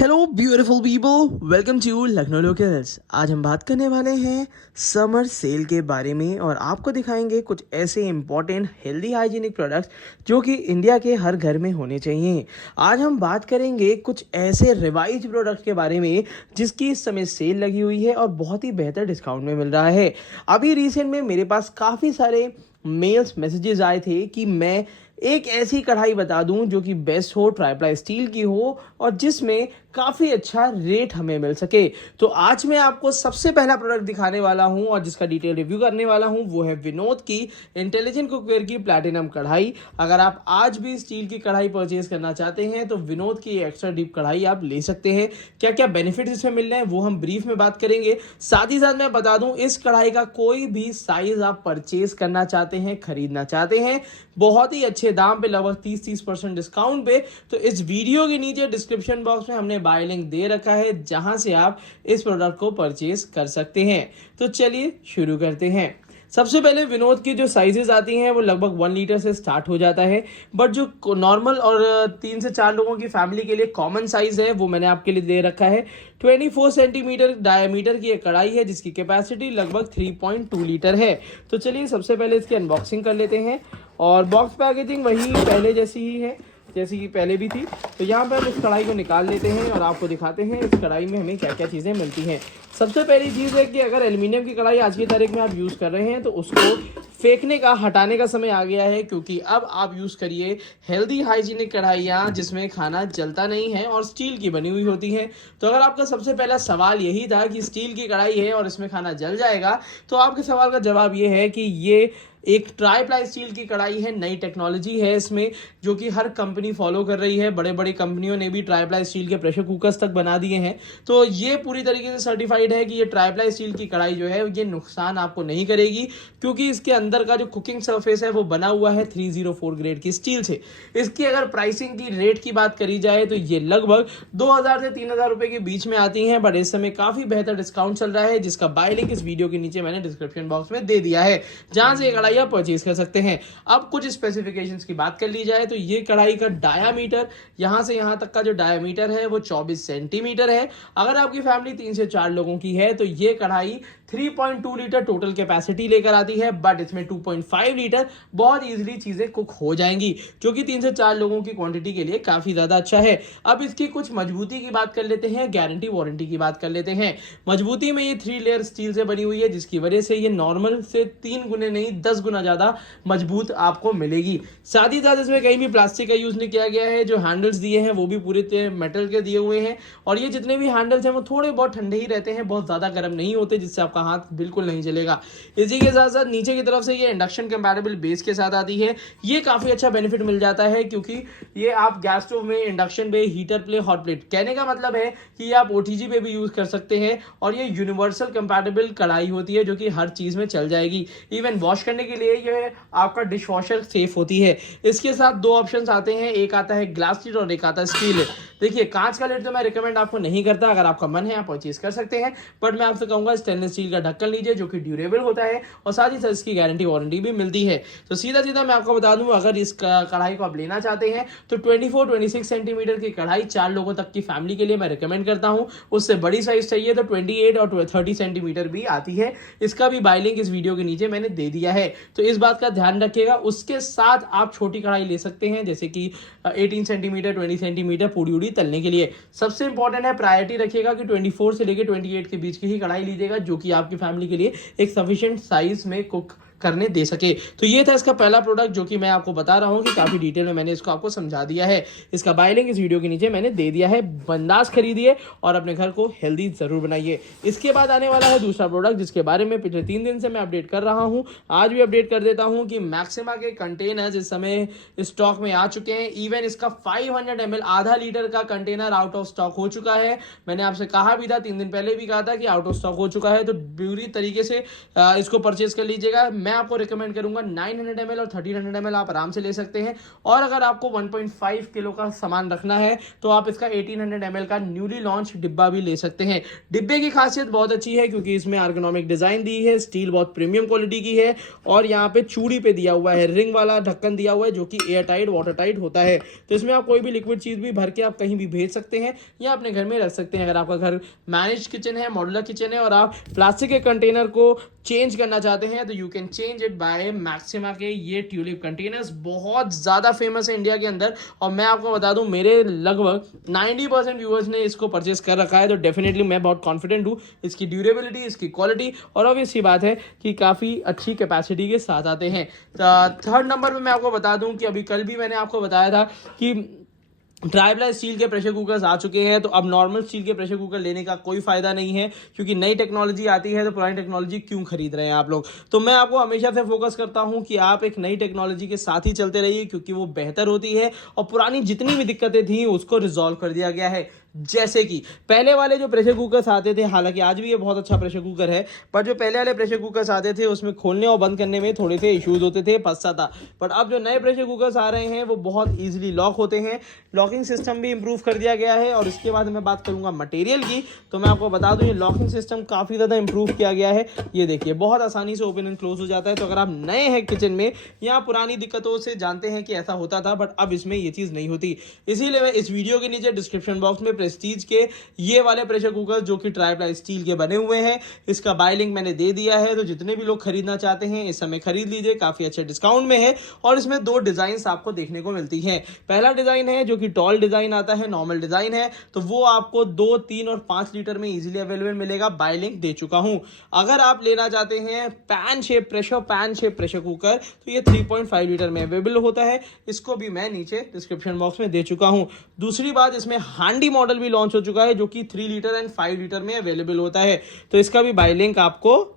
Hello beautiful people, welcome to Lucknow locals. आज हम बात करने वाले हैं समर सेल के बारे में और आपको दिखाएंगे कुछ ऐसे इंपॉर्टेंट हेल्दी हाइजीनिक प्रोडक्ट्स जो कि इंडिया के हर घर में होने चाहिए। आज हम बात करेंगे कुछ ऐसे रिवाइज प्रोडक्ट्स के बारे में जिसकी इस समय सेल लगी हुई है और बहुत ही बेहतर डिस्काउंट में मिल रहा है। अभी रिसेंट में मेरे पास काफ़ी सारे मेल्स मैसेजेस आए थे कि मैं एक ऐसी कढ़ाई बता दूं जो कि बेस्ट हो, ट्राइप्लाई स्टील की हो और जिसमें काफ़ी अच्छा रेट हमें मिल सके। तो आज मैं आपको सबसे पहला प्रोडक्ट दिखाने वाला हूं और जिसका डिटेल रिव्यू करने वाला हूं वो है विनोद की इंटेलिजेंट कुकवेयर की प्लैटिनम कढ़ाई। अगर आप आज भी स्टील की कढ़ाई परचेज करना चाहते हैं तो विनोद की एक्स्ट्रा डीप कढ़ाई आप ले सकते हैं। क्या क्या बेनिफिट्स इसमें मिल रहे हैं वो हम ब्रीफ में बात करेंगे। साथ ही साथ मैं बता दूं इस कढ़ाई का कोई भी साइज आप परचेज करना चाहते हैं, खरीदना चाहते हैं बहुत ही अच्छे दाम पे, लगभग 30% डिस्काउंट पे, तो इस वीडियो के नीचे डिस्क्रिप्शन बॉक्स में हमने बाय लिंक दे रखा है जहां से आप इस प्रोडक्ट को परचेज कर सकते हैं। तो चलिए शुरू करते हैं। सबसे पहले विनोद की जो साइजेस आती हैं वो लगभग 1 लीटर से स्टार्ट हो जाता है, बट जो नॉर्मल और 3 से 4 लोगों की फैमिली के लिए कॉमन साइज है वो मैंने आपके लिए दे रखा है। 24 सेंटीमीटर डायमीटर की एक कढ़ाई है जिसकी कैपेसिटी लगभग 3.2 लीटर है। तो चलिए सबसे पहले इसकी अनबॉक्सिंग कर लेते हैं और बॉक्स पैकेजिंग वही पहले जैसी ही है जैसी कि पहले भी थी। तो यहाँ पर हम इस कढ़ाई को निकाल लेते हैं और आपको दिखाते हैं इस कढ़ाई में हमें क्या क्या चीज़ें मिलती हैं। सबसे पहली चीज़ है कि अगर एल्युमिनियम की कढ़ाई आज की तारीख में आप यूज़ कर रहे हैं तो उसको फेंकने का, हटाने का समय आ गया है, क्योंकि अब आप यूज़ करिए हेल्दी हाइजीनिक कढ़ाइयाँ जिसमें खाना जलता नहीं है और स्टील की बनी हुई होती हैं। तो अगर आपका सबसे पहला सवाल यही था कि स्टील की कढ़ाई है और इसमें खाना जल जाएगा, तो आपके सवाल का जवाब ये है कि ये एक ट्राइप्लाई स्टील की कढ़ाई है। नई टेक्नोलॉजी है इसमें जो कि हर कंपनी फॉलो कर रही है। बड़े बड़े कंपनियों ने भी ट्राइप्लाई स्टील के प्रेशर कुकर्स तक बना दिए हैं। तो ये पूरी तरीके से सर्टिफाइड है कि ये ट्राइप्लाई स्टील की कढ़ाई जो है ये नुकसान आपको नहीं करेगी, क्योंकि इसके अंदर का जो कुकिंग सरफेस है वो बना हुआ है 304 ग्रेड की स्टील से। इसकी अगर प्राइसिंग की, रेट की बात करी जाए तो ये लगभग 2000 से 3000 रुपए के बीच में आती हैं, बट इस समय काफ़ी बेहतर डिस्काउंट चल रहा है जिसका बाय लिंक इस वीडियो के नीचे मैंने डिस्क्रिप्शन बॉक्स में दे दिया है, जहां से ये आप परचेज कर सकते हैं। अब कुछ स्पेसिफिकेशंस की बात कर ली जाए तो ये कढ़ाई का डायामीटर, यहां से यहां तक का जो डायामीटर है वो 24 सेंटीमीटर है। अगर आपकी फैमिली 3 से 4 लोगों की है तो ये कढ़ाई 3.2 लीटर टोटल कैपेसिटी लेकर आती है, बट इसमें 2.5 लीटर बहुत इजीली चीजें कुक हो जाएंगी, जो कि 3 से 4 लोगों की क्वांटिटी के लिए काफी ज्यादा अच्छा है। अब इसकी कुछ मजबूती की बात कर लेते हैं, गारंटी वारंटी की बात कर लेते हैं। मजबूती में ये 3 लेयर स्टील से बनी हुई है जिसकी वजह से ये नॉर्मल से 3 गुने नहीं 10 गुना ज्यादा मजबूत आपको मिलेगी। साथ ही साथ इसमें कहीं भी प्लास्टिक का यूज नहीं किया गया है। जो हैंडल्स दिए हैं वो भी पूरे मेटल के दिए हुए हैं और ये जितने भी हैंडल्स हैं वो थोड़े बहुत ठंडे ही रहते हैं, बहुत ज्यादा गर्म नहीं होते, जिससे आपका हाथ बिल्कुल नहीं जलेगा। इसी के साथ साथ नीचे की तरफ से ये इंडक्शन कंपैटिबल बेस के साथ आती है। ये काफी अच्छा बेनिफिट मिल जाता है क्योंकि ये आप गैस स्टोव में, इंडक्शन पे, हीटर पे, हॉट प्लेट, कहने का मतलब है कि ये आप ओटीजी पे भी यूज कर सकते हैं और ये यूनिवर्सल कंपैटिबल कढ़ाई होती है जो कि हर चीज में चल जाएगी। इवन वॉश करने के लिए ये आपका डिश वॉशर सेफ होती है। इसके साथ 2 ऑप्शंस आते हैं, एक आता है ग्लास लिड और एक आता है स्टील लिड। देखिए कांच का लिड तो मैं रिकमेंड आपको नहीं करता, अगर आपका मन है आप परचेज कर सकते हैं, बट मैं आपसे कहूंगा स्टेनलेस स्टील का ढक्कन लीजिए जो कि ड्यूरेबल होता है और साथ ही साथ इसकी गारंटी वारंटी भी मिलती है। तो सीधा सीधा मैं आपको बता दूं, अगर इस कढ़ाई को आप लेना चाहते हैं तो 24-26 सेंटीमीटर की कढ़ाई 4 लोगों तक की फैमिली के लिए मैं रिकमेंड करता हूं। उससे बड़ी साइज चाहिए तो 28 और 30 सेंटीमीटर भी आती है। इसका भी बाय लिंक इस वीडियो के नीचे मैंने दे दिया है, तो इस बात का ध्यान रखिएगा। उसके साथ आप छोटी कढ़ाई ले सकते हैं जैसे कि 18 सेंटीमीटर, 20 सेंटीमीटर पूड़ी उड़ी तलने के लिए। सबसे इंपॉर्टेंट है, प्रायोरिटी रखिएगा कि 24 से लेकर 28 के बीच की ही कढ़ाई लीजिएगा जो कि आपकी फैमिली के लिए एक सफिशिएंट साइज में कुक करने दे सके। तो ये था इसका पहला प्रोडक्ट जो कि मैं आपको बता रहा हूं कि काफी डिटेल में मैंने इसको आपको समझा दिया है। इसका बाय लिंक इस वीडियो के नीचे मैंने दे दिया है। बंदास खरीदिए और अपने घर को हेल्दी जरूर बनाइए। इसके बाद आने वाला है दूसरा प्रोडक्ट जिसके बारे में पिछले 3 दिन से मैं अपडेट कर रहा हूं, आज भी अपडेट कर देता हूं कि मैक्सिमा के कंटेनर्स इस समय स्टॉक में आ चुके हैं। इवन इसका 500 ml आधा लीटर का कंटेनर आउट ऑफ स्टॉक हो चुका है। मैंने आपसे कहा भी था, 3 दिन पहले भी कहा था कि आउट ऑफ स्टॉक हो चुका है, तो पूरी तरीके से इसको परचेज कर लीजिएगा। मैं आपको रिकमेंड करूंगा 900 ml और 1300 ml आप आराम से ले सकते हैं। और अगर आपको 1.5 किलो का सामान रखना है तो आप इसका 1800 ml का न्यूली लॉन्च डिब्बा भी ले सकते हैं। डिब्बे की खासियत बहुत अच्छी है क्योंकि इसमें एर्गोनॉमिक डिजाइन दी है, स्टील बहुत प्रीमियम क्वालिटी की है और यहाँ पे चूड़ी पे दिया हुआ है, रिंग वाला ढक्कन दिया हुआ है जो कि एयर टाइट वाटर टाइट होता है। तो इसमें आप कोई भी लिक्विड चीज भी भर के आप कहीं भी भेज सकते हैं या अपने घर में रख सकते हैं। अगर आपका घर मैनेज किचन है, मॉड्यूलर किचन है और आप प्लास्टिक के कंटेनर को चेंज करना चाहते हैं तो you can change it by maxima के ये ट्यूलिप कंटेनर्स बहुत ज़्यादा फेमस है इंडिया के अंदर। और मैं आपको बता दूं मेरे लगभग 90% व्यूअर्स ने इसको परचेस कर रखा है। तो डेफिनेटली मैं बहुत कॉन्फिडेंट हूँ इसकी ड्यूरेबिलिटी, इसकी क्वालिटी और ऑब्वियस सी बात है कि काफ़ी अच्छी कैपेसिटी के साथ आते हैं। थर्ड नंबर पे मैं आपको बता दूं कि अभी कल भी मैंने आपको बताया था कि ट्राइप्लाई स्टील के प्रेशर कुकर्स आ चुके हैं। तो अब नॉर्मल स्टील के प्रेशर कुकर लेने का कोई फायदा नहीं है क्योंकि नई टेक्नोलॉजी आती है तो पुरानी टेक्नोलॉजी क्यों खरीद रहे हैं आप लोग। तो मैं आपको हमेशा से फोकस करता हूं कि आप एक नई टेक्नोलॉजी के साथ ही चलते रहिए क्योंकि वो बेहतर होती है और पुरानी जितनी भी दिक्कतें थी उसको रिजॉल्व कर दिया गया है। जैसे कि पहले वाले जो प्रेशर कुकर्स आते थे, हालांकि आज भी ये बहुत अच्छा प्रेशर कुकर है, पर जो पहले वाले प्रेशर कुकर्स आते थे उसमें खोलने और बंद करने में थोड़े से इश्यूज होते थे, फंसता था। पर अब जो नए प्रेशर कुकर्स आ रहे हैं वो बहुत इजीली लॉक होते हैं, लॉकिंग सिस्टम भी इंप्रूव कर दिया गया है। और इसके बाद मैं बात करूंगा मटेरियल की, तो मैं आपको बता दूं ये लॉकिंग सिस्टम काफ़ी ज़्यादा इंप्रूव किया गया है। ये देखिए बहुत आसानी से ओपन एंड क्लोज हो जाता है। तो अगर आप नए हैं किचन में या पुरानी दिक्कतों से जानते हैं कि ऐसा होता था, बट अब इसमें ये चीज़ नहीं होती। इसीलिए मैं इस वीडियो के नीचे डिस्क्रिप्शन बॉक्स में प्रेस्टीज के ये वाले प्रेशर कुकर जो कि ट्राइप्लाई स्टील के बने हुए हैं, इसका बाय लिंक मैंने दे दिया है। तो जितने भी लोग खरीदना चाहते हैं इस समय खरीद लीजिए, काफ़ी अच्छे डिस्काउंट में है। और इसमें 2 डिज़ाइन आपको देखने को मिलती हैं। पहला डिज़ाइन है जो कि टॉल डिज़ाइन आता है, नॉर्मल डिज़ाइन है, तो वो आपको 2, 3 और 5 लीटर में इजीली अवेलेबल मिलेगा। बाय लिंक दे चुका हूं। अगर आप लेना चाहते हैं पैन शेप प्रेशर कुकर तो ये 3.5 लीटर में अवेलेबल होता है। इसको भी मैं नीचे डिस्क्रिप्शन बॉक्स में दे चुका हूं। दूसरी बात, इसमें हांडी मॉडल भी लॉन्च हो चुका है जो कि 3 लीटर एंड 5 लीटर में अवेलेबल होता है। तो इसका भी बाय लिंक आपको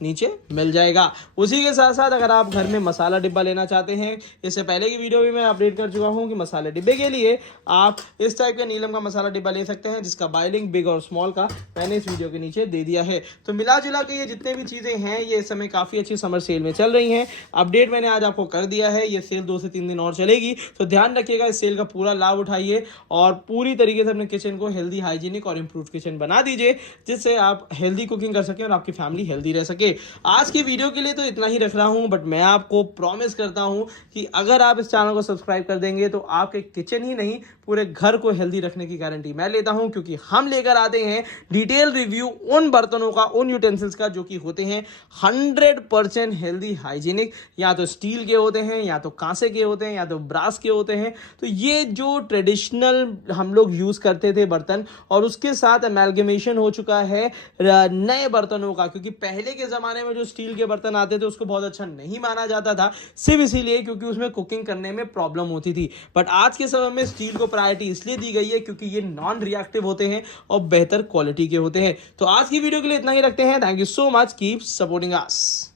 नीचे मिल जाएगा। उसी के साथ साथ अगर आप घर में मसाला डिब्बा लेना चाहते हैं, इससे पहले की वीडियो भी मैं अपडेट कर चुका हूं कि मसाले डिब्बे के लिए आप इस टाइप के नीलम का मसाला डिब्बा ले सकते हैं जिसका बाय लिंक बिग और स्मॉल का मैंने इस वीडियो के नीचे दे दिया है। तो मिला जुला के ये जितने भी चीज़ें हैं ये इस समय काफ़ी अच्छी समर सेल में चल रही हैं। अपडेट मैंने आज आपको कर दिया है, ये सेल 2 से 3 दिन और चलेगी। तो ध्यान रखिएगा, इस सेल का पूरा लाभ उठाइए और पूरी तरीके से अपने किचन को हेल्दी, हाइजीनिक और इंप्रूव किचन बना दीजिए जिससे आप हेल्दी कुकिंग कर सकें और आपकी फैमिली हेल्दी रह सके। आज की वीडियो के लिए तो इतना ही रख रहा हूं, बट मैं आपको प्रॉमिस करता हूं कि अगर आप इस चैनल को सब्सक्राइब कर देंगे तो आपके किचन ही नहीं पूरे घर को हेल्दी रखने की गारंटी मैं लेता हूं, क्योंकि हम लेकर आते हैं डिटेल रिव्यू उन बर्तनों का, उन यूटेंसिल्स का जो कि होते हैं 100% हेल्दी, हाइजीनिक। या तो स्टील के होते हैं, या तो कांसे के होते हैं, या तो ब्रास के होते हैं। तो ये जो ट्रेडिशनल हम लोग यूज करते थे बर्तन, और उसके साथ अमेलगमेशन हो चुका है नए बर्तनों का, क्योंकि पहले के जमाने में जो स्टील के बर्तन आते थे उसको बहुत अच्छा नहीं माना जाता था, सिर्फ इसीलिए क्योंकि उसमें कुकिंग करने में प्रॉब्लम होती थी। बट आज के समय में स्टील को प्रायोरिटी इसलिए दी गई है क्योंकि ये नॉन रिएक्टिव होते हैं और बेहतर क्वालिटी के होते हैं। तो आज की वीडियो के लिए इतना ही रखते हैं। Thank you so much, keep supporting us.